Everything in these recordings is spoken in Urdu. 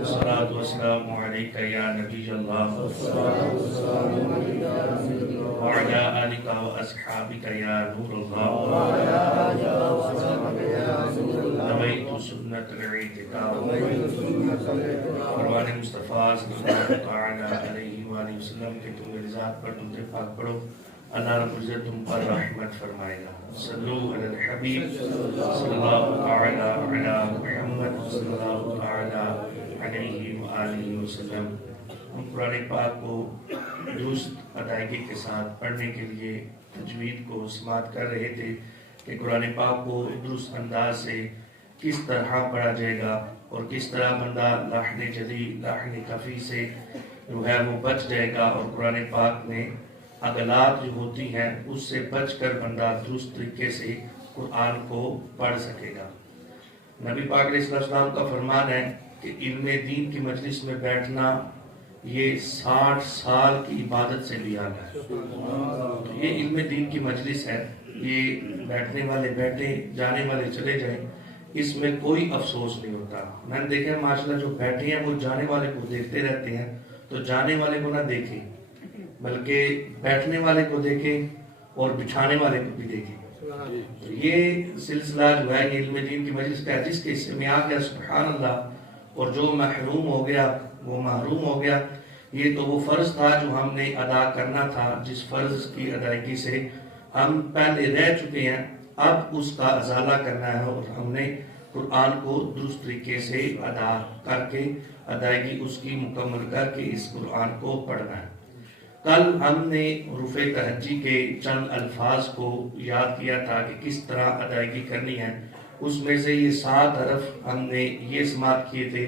الصلاة والسلام عليك يا نبي الله وعلى آلك وأصحابك يا نور الله نويت سنة الاعتكاف فرمان مصطفیٰ صلی اللہ تعالیٰ علیہ وآلہ وسلم کہ تم میری ذات پر تم پاک پڑھو، اللہ رب العزت تم پر رحمت فرمائے گا۔ صلو علی الحبیب صلی اللہ تعالیٰ علی محمد صلی اللہ تعالیٰ علیہ وآلہ وسلم۔ ہم قرآن پاک کو درست ادائیگی کے ساتھ پڑھنے کے لیے تجوید کو سماعت کر رہے تھے کہ قرآن پاک کو درست انداز سے کس طرح پڑھا جائے گا اور کس طرح بندہ لاحن جلی لاحن کفی سے جو ہے وہ بچ جائے گا، اور قرآن پاک میں اغلاط جو ہوتی ہیں اس سے بچ کر بندہ درست طریقے سے قرآن کو پڑھ سکے گا۔ نبی پاک علیہ السلام کا فرمان ہے کہ علم دین کی مجلس میں بیٹھنا یہ 60 سال کی عبادت سے بھی اعلیٰ ہے۔ تو یہ علم دین کی مجلس ہے، یہ بیٹھنے والے بیٹھے، جانے والے چلے جائیں، اس میں کوئی افسوس نہیں ہوتا۔ میں نے دیکھا ماشاءاللہ جو بیٹھے ہیں وہ جانے والے کو دیکھتے رہتے ہیں، تو جانے والے کو نہ دیکھیں بلکہ بیٹھنے والے کو دیکھیں اور بچھانے والے کو بھی دیکھیں۔ تو یہ سلسلہ جو ہے یہ علم دین کی مجلس کا ہے، جس کے حصے میں آ گیا سبحان اللہ، اور جو محروم ہو گیا وہ محروم ہو گیا۔ یہ تو وہ فرض تھا جو ہم نے ادا کرنا تھا، جس فرض کی ادائیگی سے ہم پہلے رہ چکے ہیں، اب اس کا ازالہ کرنا ہے، اور ہم نے قرآن کو درست طریقے سے ادا کر کے ادائیگی اس کی مکمل کر کے اس قرآن کو پڑھنا ہے۔ کل ہم نے حروف تہجی کے چند الفاظ کو یاد کیا تھا کہ کس طرح ادائیگی کرنی ہے۔ اس میں سے یہ 7 حرف ہم نے یہ سماعت کیے تھے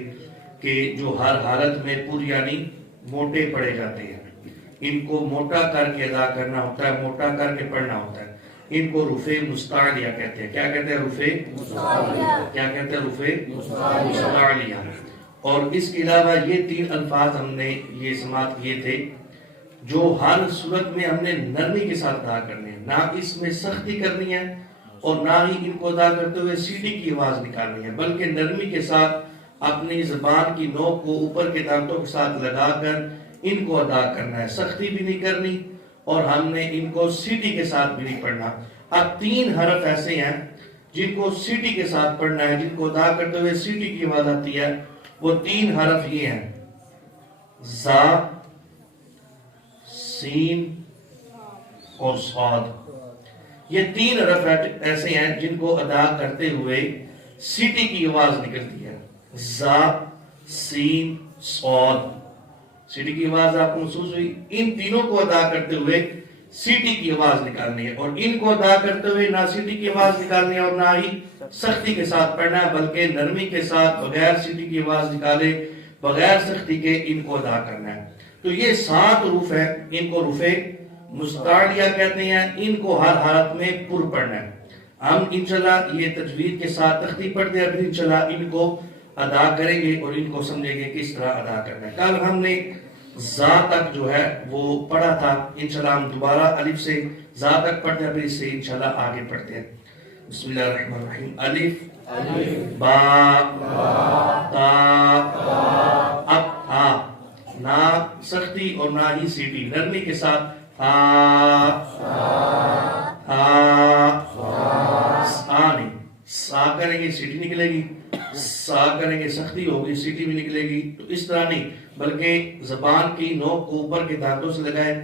کہ جو ہر حالت میں پر یعنی موٹے پڑھے جاتے ہیں، ان کو موٹا کر کے ادا کرنا ہوتا ہے، موٹا کر کے پڑھنا ہوتا ہے۔ ان کو حروف مستعلیہ کہتے ہیں۔ کیا کہتے ہیں؟ حروف مستعلیہ۔ کیا کہتے ہیں؟ حروف مستعلیہ۔ اور اس کے علاوہ یہ 3 الفاظ ہم نے یہ سماعت کیے تھے جو ہر صورت میں ہم نے نرمی کے ساتھ ادا کرنے ہیں، نہ اس میں سختی کرنی ہے اور نہ ہی ان کو ادا کرتے ہوئے سیٹی کی آواز نکالنی ہے، بلکہ نرمی کے ساتھ اپنی زبان کی نوک کو اوپر کے دانتوں کے ساتھ لگا کر ان کو ادا کرنا ہے، سختی بھی نہیں کرنی اور ہم نے ان کو سیٹی کے ساتھ بھی نہیں پڑھنا۔ اب 3 حرف ایسے ہیں جن کو سیٹی کے ساتھ پڑھنا ہے، جن کو ادا کرتے ہوئے سیٹی کی آواز آتی ہے۔ وہ 3 حرف یہ ہیں، زا، سین اور صاد۔ یہ 3 حرف ایسے ہیں جن کو ادا کرتے ہوئے سیٹی کی آواز نکلتی ہے، زا، سین، صاد۔ سیٹی کی آواز آپ کو محسوس ہوئی؟ ان تینوں کو ادا کرتے ہوئے سیٹی کی آواز نکالنی ہے، اور ان کو ادا کرتے ہوئے نہ سیٹی کی آواز نکالنی ہے اور نہ ہی سختی کے ساتھ پڑھنا ہے، بلکہ نرمی کے ساتھ بغیر سیٹی کی آواز نکالے، بغیر سختی کے ان کو ادا کرنا ہے۔ تو یہ 7 حروف ہیں، ان کو حروف مستعلیہ کہتے ہیں، ان کو ہر حالت میں پر پڑھنا ہے۔ ہم انشاءاللہ یہ تجوید کے ساتھ تختی پڑھتے ہیں، پھر انشاءاللہ ان کو ادا کریں گے اور ان کو سمجھیں گے کس طرح ادا کرنا ہے۔ کل ہم نے زا تک جو ہے وہ پڑھا تھا، انشاءاللہ ہم دوبارہ الف سے زا تک پڑھتے ہیں، پھر اس سے انشاءاللہ آگے پڑھتے ہیں۔ بسم اللہ الرحمن الرحیم۔ الف، با، تا، اب ہا، نہ سختی اور نہ ہی سیٹی، نرمی کے ساتھ ہا، سا نہیں، سا کریں گے سیٹی نکلے گی، سا کریں گے سختی ہوگی، سیٹی بھی نکلے گی۔ تو اس طرح نہیں، بلکہ زبان کی نوک کو اوپر کے دانتوں سے لگائیں،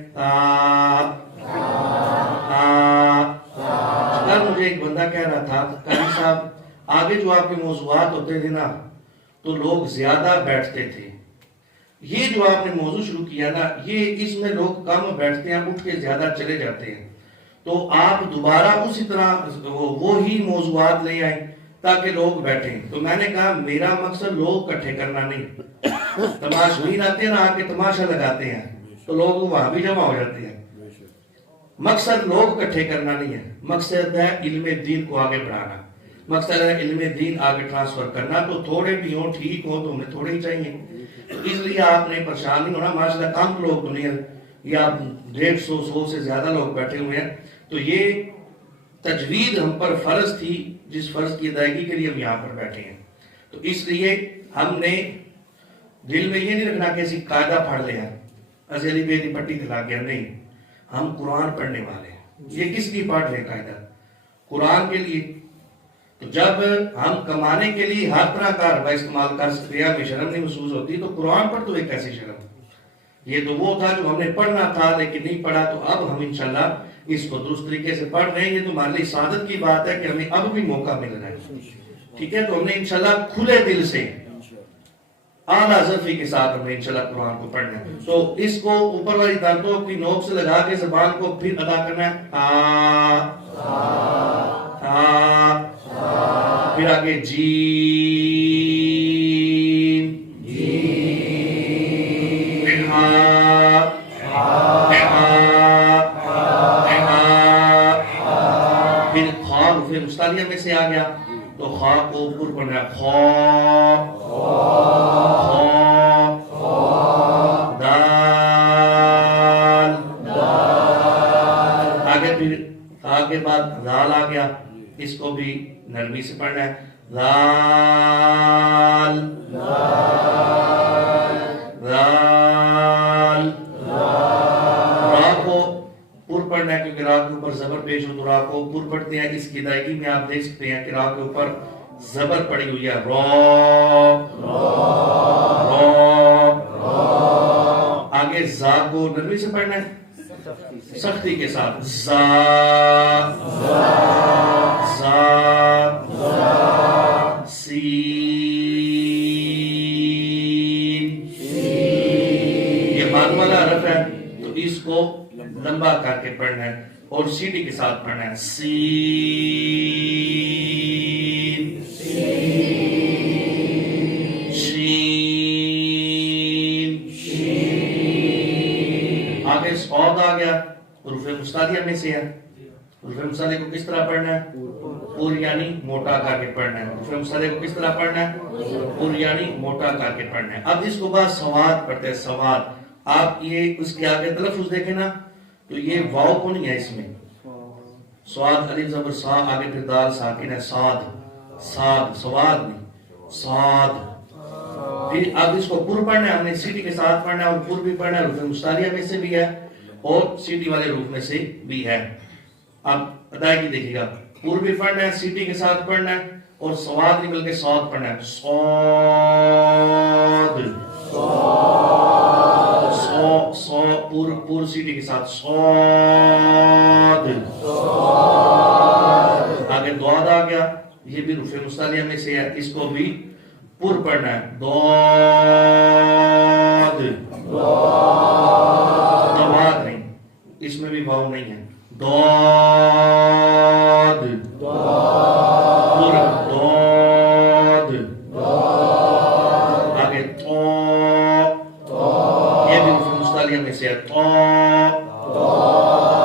کل مجھے ایک بندہ کہہ رہا تھا، قاری صاحب آگے جو آپ کے موضوعات ہوتے تھے نا تو لوگ زیادہ بیٹھتے تھے، یہ جو آپ نے موضوع شروع کیا نا یہ اس میں لوگ کم بیٹھتے ہیں، اٹھ کے زیادہ چلے جاتے ہیں، تو آپ دوبارہ اسی طرح وہی موضوعات لے آئیں تاکہ لوگ بیٹھیں۔ تو میں نے کہا میرا مقصد لوگ اکٹھے کرنا نہیں، تماشبین آتے ہیں نا آ کے تماشا لگاتے ہیں تو لوگ وہاں بھی جمع ہو جاتے ہیں، مقصد لوگ اکٹھے کرنا نہیں ہے، مقصد ہے علم دین کو آگے بڑھانا، مقصد ہے علم دین آگے ٹرانسفر کرنا۔ تو تھوڑے بھی ہوں ٹھیک ہوں تو ہمیں تھوڑے ہی چاہیے، اس لیے آپ نے پریشان نہیں ہونا۔ ماشاءاللہ کم لوگ تو نہیں ہیں، یا 150 سے زیادہ لوگ بیٹھے ہوئے ہیں، تو یہ تجوید ہم پر فرض تھی، جس فرض کی ادائیگی کے لیے ہم یہاں پر بیٹھے ہیں۔ تو اس لیے ہم نے دل میں یہ نہیں رکھنا کہ اسی قاعدہ پڑھ لیا ازلی بے دی پٹی کھلا گیا، نہیں، ہم قرآن پڑھنے والے ہیں۔ یہ کس لیے پڑھ رہے قاعدہ؟ قرآن کے لیے۔ تو جب ہم کمانے کے لیے ہر طرح کا حربہ استعمال کر سکتے ہیں، ہمیں شرم نہیں محسوس ہوتی، تو قرآن پر تو ایک ایسی شرم۔ یہ تو وہ تھا جو ہم نے پڑھنا تھا لیکن نہیں پڑھا، تو اب ہم انشاءاللہ اس کو درست طریقے سے پڑھ رہے ہیں۔ یہ تو ہمارے لیے سعادت کی بات ہے کہ ہمیں اب بھی موقع مل رہا ہے، ٹھیک ہے؟ تو ہم نے انشاءاللہ کھلے دل سے اعلیٰ ظرفی کے ساتھ ہم نے انشاءاللہ قرآن کو پڑھنا ہے۔ تو اس کو اوپر والی دانتوں کی نوک سے لگا کے زبان کو پھر ادا کرنا ہے، پھر آگے جیم، پھر خا پھر مستعلیہ میں سے آ گیا تو خا کو پر پڑھنا ہے، خا، دال، آگے پھر آگے بعد دال آ گیا، اس کو بھی نرمی سے پڑھنا ہے، دال، دال، را کو پر پڑھنا ہے کیونکہ را کے اوپر زبر پیش ہو تو را کو پر پڑھتے ہیں۔ اس کی ادائیگی میں آپ دیکھ سکتے ہیں کہ را کے اوپر زبر پڑی ہوئی ہے، رو، آگے زا کو نرمی سے پڑھنا ہے سختی کے ساتھ، زا، سین، یہ ماد والا حرف ہے تو اس کو لمبا کر کے پڑھنا ہے اور سیٹی کے ساتھ پڑھنا ہے، سین، شین، آگے صاد آ گیا، حروف مستعلیہ میں سے ہے۔ حروف مستعلیہ کو کس طرح پڑھنا ہے؟ پر یعنی موٹا کر کے پڑھنا ہے۔ حروف مستعلیہ کو کس طرح پڑھنا ہے؟ پر یعنی موٹا کر کے پڑھنا ہے۔ اب اس کو بعد سواد پڑھتے ہیں، سواد۔ آپ یہ اس کے آگے تلفظ دیکھیں نا تو یہ واو کو نہیں ہے اس میں، سواد الف زبر سا، آگے پھر دال ساکن ہے، ساد، ساد، سواد نہیں، ساد۔ پھر اب اس کو پر پڑھنا ہے، ہم نے سیٹی کے ساتھ پڑھنا ہے اور پر بھی پڑھنا ہے، حروف مستعلیہ میں سے بھی ہے اور سیٹی والے حروف میں سے بھی ہے۔ اب ادائیگی دیکھیے گا، پر بھی پڑھنا ہے، سیٹی کے ساتھ پڑھنا ہے اور سواد نہیں بلکہ سواد پڑھنا ہے، سواد، سو، پر سیٹی کے ساتھ، سواد، آگے دواد آ گیا، یہ بھی حروف مستعلیہ میں سے ہے، اس کو بھی پر پڑھنا ہے، دواد، دواد نہیں، اس میں بھی واو نہیں ہے، داد، پر، داد، آگے تو، یہ بھی حروف مستعلیہ میں سے ہے، تو،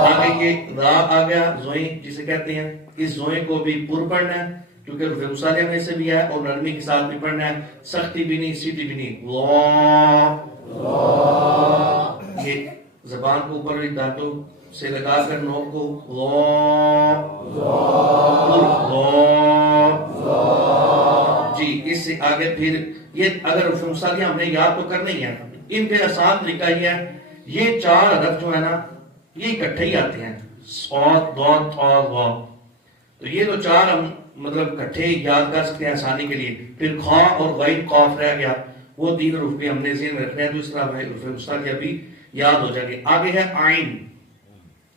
آگے یہ را آ گیا، زوئیں جسے کہتے ہیں، اس زوئیں کو بھی پر پڑھنا ہے کیونکہ حروف مستعلیہ میں سے بھی ہے اور نرمی کے ساتھ بھی پڑھنا ہے، سختی بھی نہیں، سیٹی بھی نہیں، لا، یہ زبان کو اوپر دانتوں سے لگا کر نوک کو لا، جی۔ اس سے آگے پھر یہ اگر حروف مستعلیہ ہم نے یاد تو کرنا ہی ہے، ان پہ آسان طریقہ یہ ہے، یہ چار حرف جو ہے نا یہ اکٹھے ہی آتے ہیں، صاد، ضاد، طا، ظا، تو یہ تو چار ہم مطلب اکٹھے یاد کر سکتے ہیں آسانی کے لیے۔ پھر خا اور غین قاف رہ گیا، وہ تین حروف بھی ہم نے ذہن میں رکھنے ہیں، تو اس طرح حروف مستعلیہ بھی یاد ہو جائے گی۔ آگے ہے عین،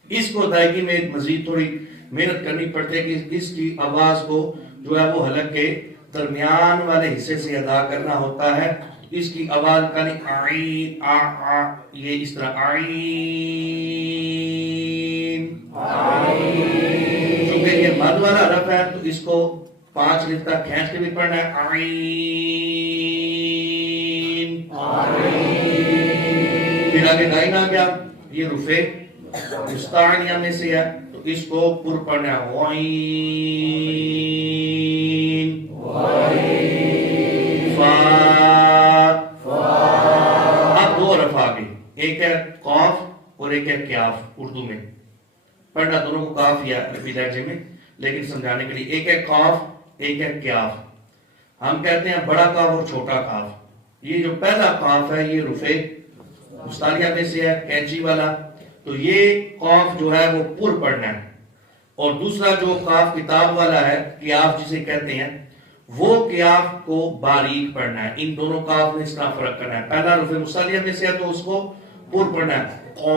اس کو ادائیگی میں مزید تھوڑی محنت کرنی پڑتی ہے کہ اس کی آواز کو جو ہے وہ حلق کے درمیان والے حصے سے ادا کرنا ہوتا ہے، اس کی آواز کا نہیں عین، یہ اس طرح عین، چونکہ یہ مد والا حرف ہے تو اس کو 5 الف تک کھینچ کے بھی پڑھنا ہے، عین، پھر آگے غین آ گیا، یہ حروف مستعلیہ میں سے ہے تو اس کو پر پڑھنا ہے، غین، فا، اب دو حرف آگے، ایک ہے قاف اور ایک ہے کیاف، اردو میں پڑھنا دونوں کو کاف یا عربی لہجے میں، لیکن سمجھانے کے لیے ایک ہے قاف ایک ہے کیاف۔ ہم کہتے ہیں بڑا کاف اور چھوٹا کاف. یہ جو پہلا کاف ہے یہ رفع مستعلیہ میں سے ہے کینچی والا, تو یہ کاف جو ہے وہ پر پڑھنا ہے, اور دوسرا جو کاف کتاب والا ہے قیاف جسے کہتے ہیں وہ قیاف کو باریک پڑھنا ہے. ان دونوں کاف میں اس کا فرق کرنا ہے. پہلا رفع مستعلیہ میں سے ہے تو اس کو پر پڑھنا ہے, قاف.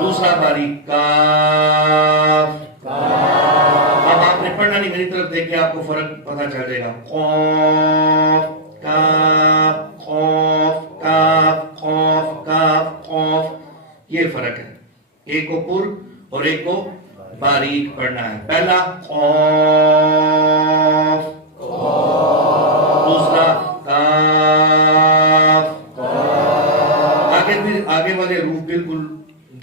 دوسرا باریک کاف. اب آپ نے پڑھنا نہیں, میری طرف دیکھ کے آپ کو فرق پتہ چل جائے گا. قاف کاف قاف کاف قاف کاف قاف, یہ فرق ہے. ایک کو پر اور ایک کو باریک پڑھنا ہے. پہلا قاف, دوسرا کاف. آگے والے حروف بالکل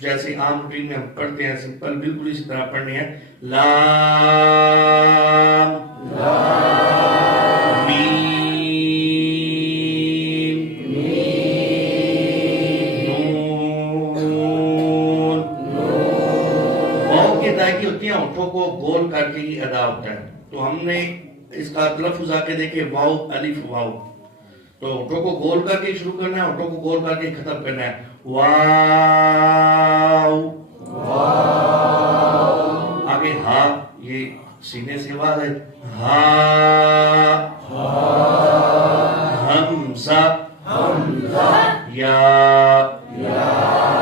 جیسے عام روٹین میں ہم پڑھتے ہیں سمپل بالکل اسی طرح پڑھنے ہیں. لام میم نون. واؤ کی ادائیگی ہوتی ہے ہونٹوں کو گول کر کے ہی ادا ہوتا ہے. تو ہم نے اس کا تلفظ آ کے دیکھے واؤ الف واؤ, تو ہونٹوں کو گول کر کے شروع کرنا ہے, ہونٹوں کو گول کر کے ختم کرنا ہے. واو. آگے ہا, یہ سینے سے آواز ہے. ہا. حمزہ یا,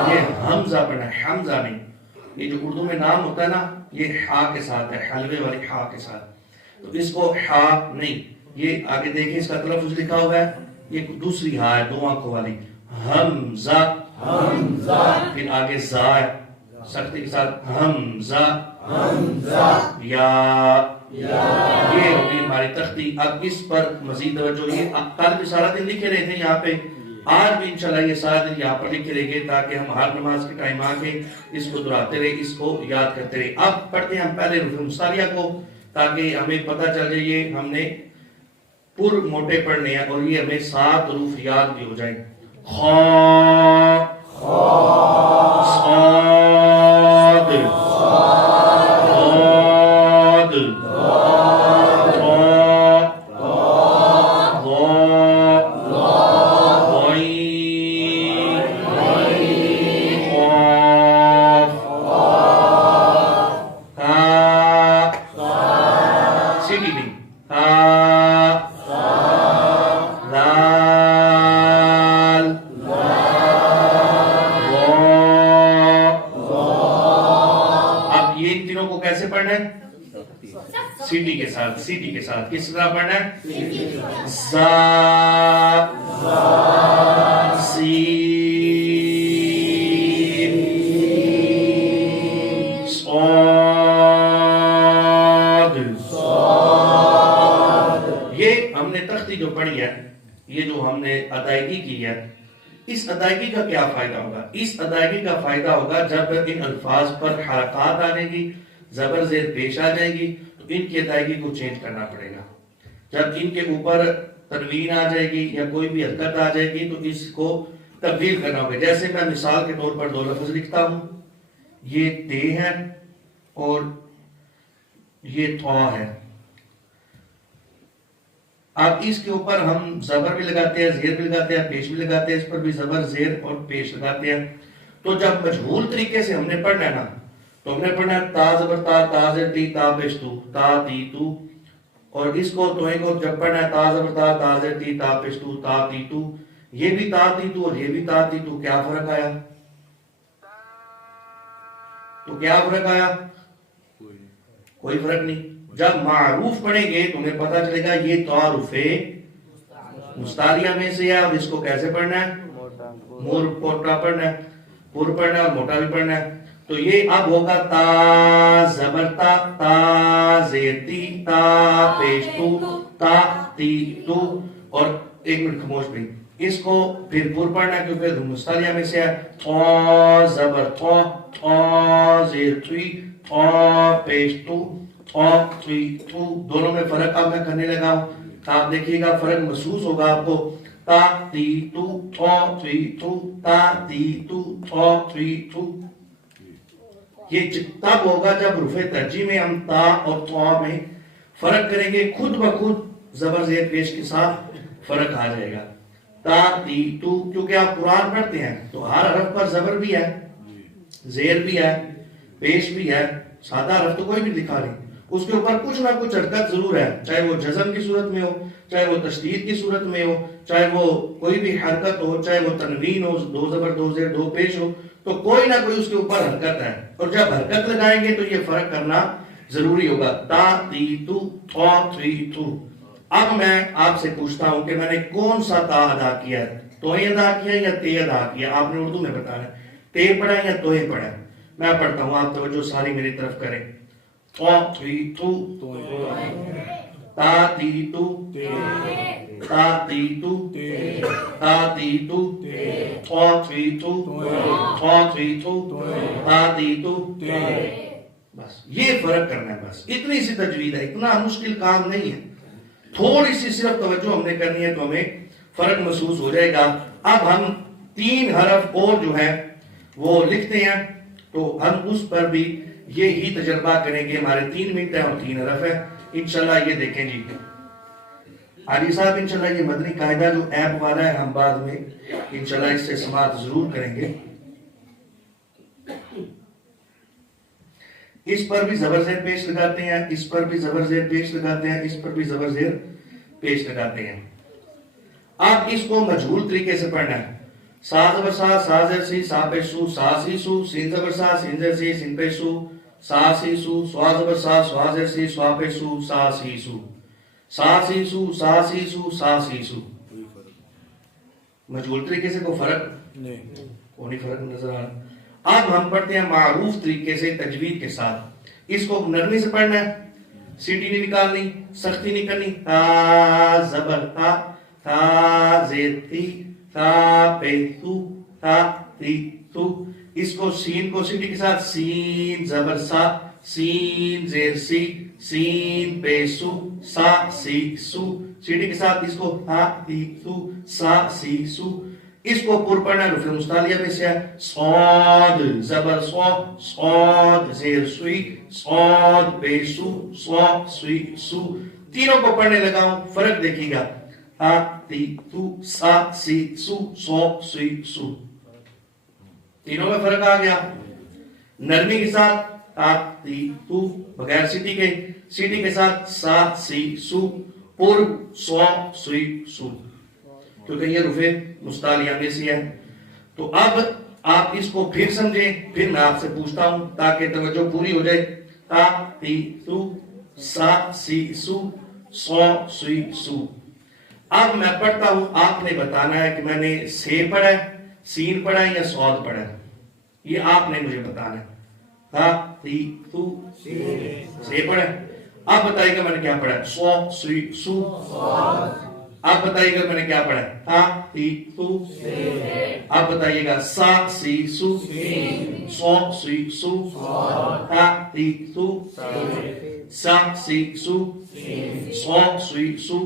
یہ حمزہ پڑھنا ہے حمزہ نہیں. یہ جو اردو میں نام ہوتا ہے نا یہ ہا کے ساتھ ہے, حلوے والی ہا کے ساتھ, تو اس کو ہا نہیں. یہ آگے دیکھیں اس کا تلفظ لکھا ہوا ہے, یہ دوسری ہا ہے دو آنکھوں والی. حمزہ. پھر آگے زا ہے سختی کے ساتھ. حمزہ یا. یہ ہوگی ہماری تختی. اب اس پر مزید توجہ, یہ کل بھی سارا دن لکھے رہے تھے یہاں پہ, آج بھی انشاءاللہ یہ سارا دن یہاں پر لکھے رہے گے تاکہ ہم ہر نماز کے ٹائم آ کے اس کو دہراتے رہے, اس کو یاد کرتے رہے. اب پڑھتے ہیں ہم پہلے رفع مستعلیہ کو تاکہ ہمیں پتہ چل جائے یہ ہم نے پر موٹے پڑھنے ہیں اور یہ ہمیں 7 حروف یاد بھی ہو جائیں. خا صاد ضاد سیٹی کے ساتھ کس طرح پڑھنا ہے؟ زا سین صاد. یہ ہم نے تختی جو پڑھی ہے, یہ جو ہم نے ادائیگی کی ہے, اس ادائیگی کا کیا فائدہ ہوگا؟ اس ادائیگی کا فائدہ ہوگا جب ان الفاظ پر حرکات آنے گی, زبر زیر پیش آ جائے گی, ان کی ادائیگی کو چینج کرنا پڑے گا. جب ان کے اوپر تنوین آ جائے گی یا کوئی بھی حرکت آ جائے گی تو اس کو تبدیل کرنا ہوگا. جیسے میں مثال کے طور پر 2 لفظ لکھتا ہوں, یہ تے ہے اور یہ تھا ہے. اب اس کے اوپر ہم زبر بھی لگاتے ہیں, زیر بھی لگاتے ہیں, پیش بھی لگاتے ہیں, اس پر بھی زبر زیر اور پیش لگاتے ہیں. تو جب مجہول طریقے سے ہم نے پڑھنا ہے نا, تو ہم نے پڑھنا ہے تا زبر تا, تا زیر تی, تا پیش تو, تا تی تو. اور اس کو توئیں کو جب پڑھنا ہے تا زبر تا, تا زیر تی, تا پیش تو, تا تی تو. یہ بھی تا تی تو اور یہ بھی تا تی تو. کیا فرق آیا؟ تو کیا فرق آیا؟ کوئی فرق نہیں. جب معروف پڑھیں گے تو ہمیں پتہ چلے گا یہ تعارف مستعلیہ میں سے ہے, اور اس کو کیسے پڑھنا ہے؟ موٹا پڑھنا ہے, پر پڑھنا ہے اور موٹا بھی پڑھنا ہے. تو یہ اب ہوگا تا زبر تا, تا زیر تی, تا پیش تو, تا تی تو. اور ایک منٹ خاموش بھی, اس کو پھر پر پڑھنا ہے کیونکہ مستعلیہ میں سے ہے. تا زبر تا, تا زیر تی, تا پیش تو, تا تی تو. دونوں میں فرق اب میں کرنے لگا ہوں, آپ دیکھیے گا فرق محسوس ہوگا آپ کو. تا تی تو, تا تی تو, تا تی تو, تا تی تو. یہ تب ہوگا جب حروف ترجیح میں ہم تا اور طا میں فرق کریں گے، خود بخود زبر زیر پیش کے ساتھ فرق آ جائے گا. تا تی تو، کیونکہ آپ قرآن پڑھتے ہیں تو ہر حرف پر زبر بھی ہے، زیر بھی ہے، پیش بھی ہے. سادہ حرف تو کوئی بھی لکھا نہیں، اس کے اوپر کچھ نہ کچھ حرکت ضرور ہے، چاہے وہ جزم کی صورت میں ہو، چاہے وہ تشدید کی صورت میں ہو، چاہے وہ کوئی بھی حرکت ہو، چاہے وہ تنوین ہو، دو زبر دو زیر دو پیش ہو، تو کوئی نہ کوئی اس کے اوپر حرکت ہے. اور جب حرکت لگائیں گے تو یہ فرق کرنا ضروری ہوگا. تا تی تو، تھا تھی تو. اب میں آپ سے پوچھتا ہوں کہ میں نے کون سا تا ادا کیا ہے، توئے ادا کیا یا تے ادا کیا؟ آپ نے اردو میں بتانا ہے تے پڑھا یا توئے پڑھا. میں پڑھتا ہوں، آپ توجہ ساری میری طرف کریں. تا تھی تو، تا تی تو، تا تی تو، تا تی تو، تھا تھی تو، تھا تھی تو، تا تی تو. بس یہ فرق کرنا ہے، بس اتنی سی تجوید ہے، اتنا مشکل کام نہیں ہے. تھوڑی سی صرف توجہ ہم نے کرنی ہے تو ہمیں فرق محسوس ہو جائے گا. اب ہم 3 حرف اور جو ہے وہ لکھتے ہیں، تو ہم اس پر بھی یہی تجربہ کریں گے. ہمارے 3 منٹ ہیں اور 3 حرف ہے انشاءاللہ. یہ دیکھیں جی علی صاحب، انشاءاللہ یہ مدنی قاعدہ جو ایپ والا ہے ہم بعد میں انشاءاللہ اس سے سماعت ضرور کریں گے. اس پر بھی زبر زیر پیش لگاتے ہیں، اس پر بھی زبر زیر پیش لگاتے ہیں، اس پر بھی زبر زیر پیش لگاتے ہیں. آپ اس کو مجہول طریقے سے پڑھنا ہے. سا زبر سا، سا زیر سی، سا پیش سو، سا سی سو. سین زبر سا، سین زیر سی، سین پیش سو، سا سی سو. سوا زبر سا، سوا زیر سی، سوا پیش سو، سا سی سو. سا سی سو، سا سی سو، سا سی سو. مجہول طریقے سے کوئی فرق نہیں فرق نظر آ رہا. اب ہم پڑھتے ہیں معروف طریقے سے تجوید کے ساتھ. اس کو نرمی سے پڑھنا ہے، سیٹی نہیں نکالنی، سختی نہیں کرنی. تا زبر تا، تا زیر تی، تا پے تو، تا تی تو. اس کو سین کو سیٹی کے ساتھ سین زبر سا، سین زیر سی، سین پے سو، سا سی سو. سیٹی کے ساتھ اس کو تا تی تو، سا سی سو. اس کو پر پڑھنا رفع مستعلیہ میں سے ہے. صاد زبر سو، صاد زیر سوئی، صاد پیسو، سوا سوئی سو. تینوں کو پڑھنے لگا ہوں، فرق دیکھیے گا. تا تی تو، سا سی سو، سو سوئی سو. تینوں میں فرق آ گیا. نرمی کے ساتھ تا تی تو بغیر سیٹی کے، سیٹی کے ساتھ سا سی سو، پر سوا سوئی سو، کیونکہ یہ رفع مستعلیہ میں سے ہے. تو اب آپ اس کو پھر سمجھیں، پھر میں آپ سے پوچھتا ہوں تاکہ توجہ پوری ہو جائے. تا تی تو، سا سی سو، سو سوئی سو. اب میں پڑھتا ہوں، آپ نے بتانا ہے کہ میں نے سے پڑھا ہے، سین پڑھا ہے یا سواد پڑھا ہے. یہ آپ نے مجھے بتانا ہے. تا تی تو سے پڑھا ہے. اب بتائیے گا میں نے کیا پڑھا ہے. سو سوئی سو. اب بتائیے گا میں نے کیا پڑھا ہے. تا تی تو. اب بتائیے گا سا سی سو، سو سوئی سو. تا تی تو، سا سی سو، سو سوئی سو.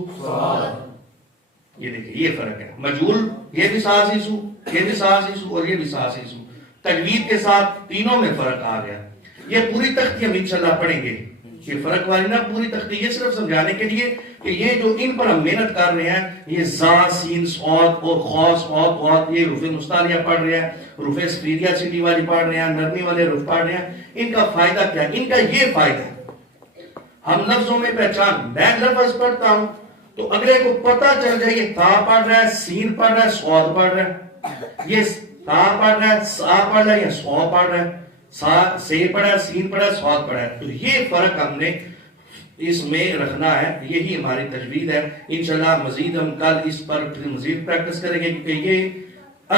یہ دیکھیں یہ فرق ہے. مجہول یہ بھی سا سی سو، یہ بھی سا سی سو اور یہ بھی سا سی سو. تجوید کے ساتھ تینوں میں فرق آ گیا. یہ پوری تختی ہم انشاءاللہ پڑھیں گے. یہ فرق والی نا پوری تختی، یہ صرف سمجھانے کے لیے کہ یہ جو ان پر ہم محنت کر رہے ہیں، یہ زا سین صاد اور خاص صاد واد، یہ رفع مستعلیہ پڑھ رہے ہیں، رفع سفیریہ سیٹی والی پڑھ رہے ہیں، نرمی والے رف پڑھ رہے ہیں. ان کا فائدہ کیا ہے؟ ان کا یہ فائدہ ہے ہم لفظوں میں پہچان. میں لفظ پڑھتا ہوں تو اگلے کو پتہ چل جائے یہ تا پڑھ رہا ہے، سین پڑھ رہا ہے، صاد پڑھ رہا ہے. یہ تا پڑھ رہا ہے، سا پڑھ رہا ہے یا سو پڑھ رہا ہے. سا سے پڑھا، سین پڑھا، سواد پڑھا ہے. تو یہ فرق ہم نے اس میں رکھنا ہے. یہی ہماری تجوید ہے. انشاءاللہ مزید ہم کل اس پر پھر مزید پریکٹس کریں گے، کیونکہ یہ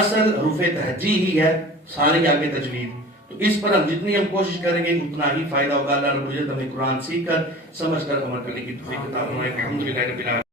اصل حروف تہجی ہی ہے ساری آگے تجوید. تو اس پر ہم جتنی ہم کوشش کریں گے اتنا ہی فائدہ ہوگا. اللہ رب العزت ہمیں قرآن سیکھ کر سمجھ کر عمل کرنے کی توفیق عطا فرمائے. الحمدللہ رب العالمین.